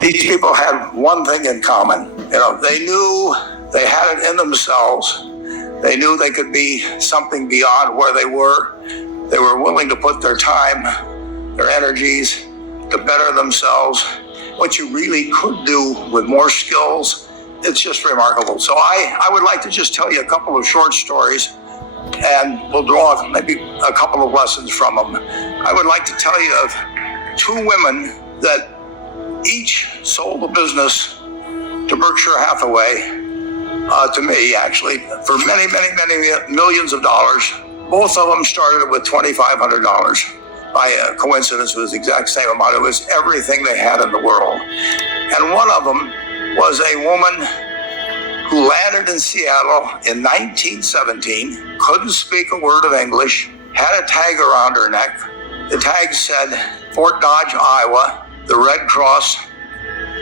These people had one thing in common. They knew they had it in themselves. They knew they could be something beyond where they were. They were willing to put their time, their energies to better themselves. What you really could do with more skills, it's just remarkable. So I would like to just tell you a couple of short stories, and we'll draw maybe a couple of lessons from them. I would like to tell you of two women that each sold a business to Berkshire Hathaway, to me actually, for many, many, many millions of dollars. Both of them started with $2,500. By coincidence, it was the exact same amount. It was everything they had in the world. And one of them was a woman who landed in Seattle in 1917, couldn't speak a word of English, had a tag around her neck. The tag said, Fort Dodge, Iowa. The Red Cross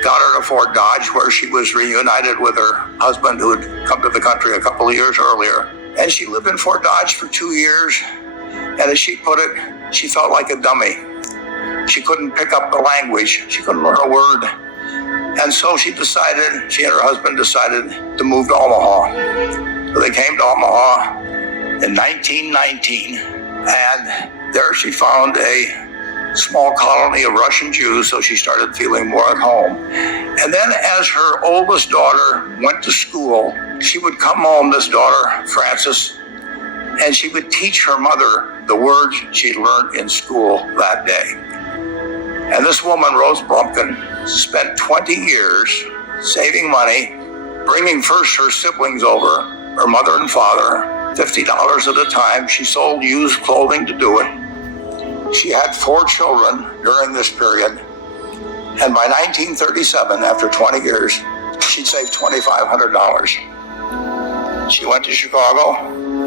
got her to Fort Dodge, where she was reunited with her husband, who had come to the country a couple of years earlier. And she lived in Fort Dodge for 2 years. And as she put it, she felt like a dummy. She couldn't pick up the language. She couldn't learn a word. And so she and her husband decided to move to Omaha. So they came to Omaha in 1919. And there she found a small colony of Russian Jews, so she started feeling more at home. And then as her oldest daughter went to school, she would come home, this daughter, Frances, and she would teach her mother the words she'd learned in school that day. And this woman, Rose Blumpkin, spent 20 years saving money, bringing first her siblings over, her mother and father, $50 at a time. She sold used clothing to do it. She had 4 children during this period. And by 1937, after 20 years, she'd saved $2,500. She went to Chicago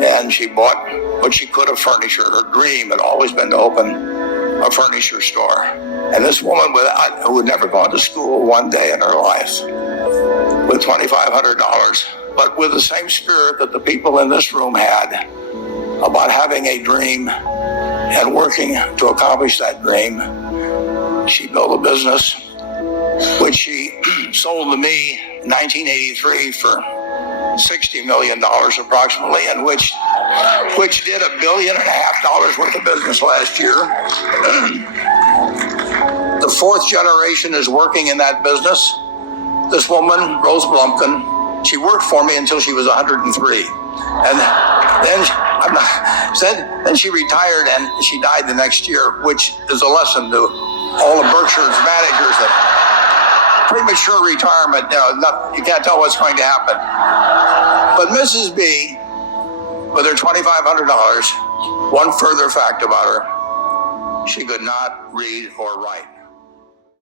and she bought what she could of furniture. Her dream had always been to open a furniture store. And this woman who had never gone to school one day in her life, with $2,500, but with the same spirit that the people in this room had about having a dream and working to accomplish that dream, she built a business which she sold to me in 1983 for $60 million approximately, and which did $1.5 billion worth of business last year. The 4th generation is working in that business. This woman, Rose Blumpkin, she worked for me until she was 103. And then she retired and she died the next year, which is a lesson to all of Berkshire's managers that premature retirement, you can't tell what's going to happen. But Mrs. B, with her $2,500, one further fact about her, she could not read or write.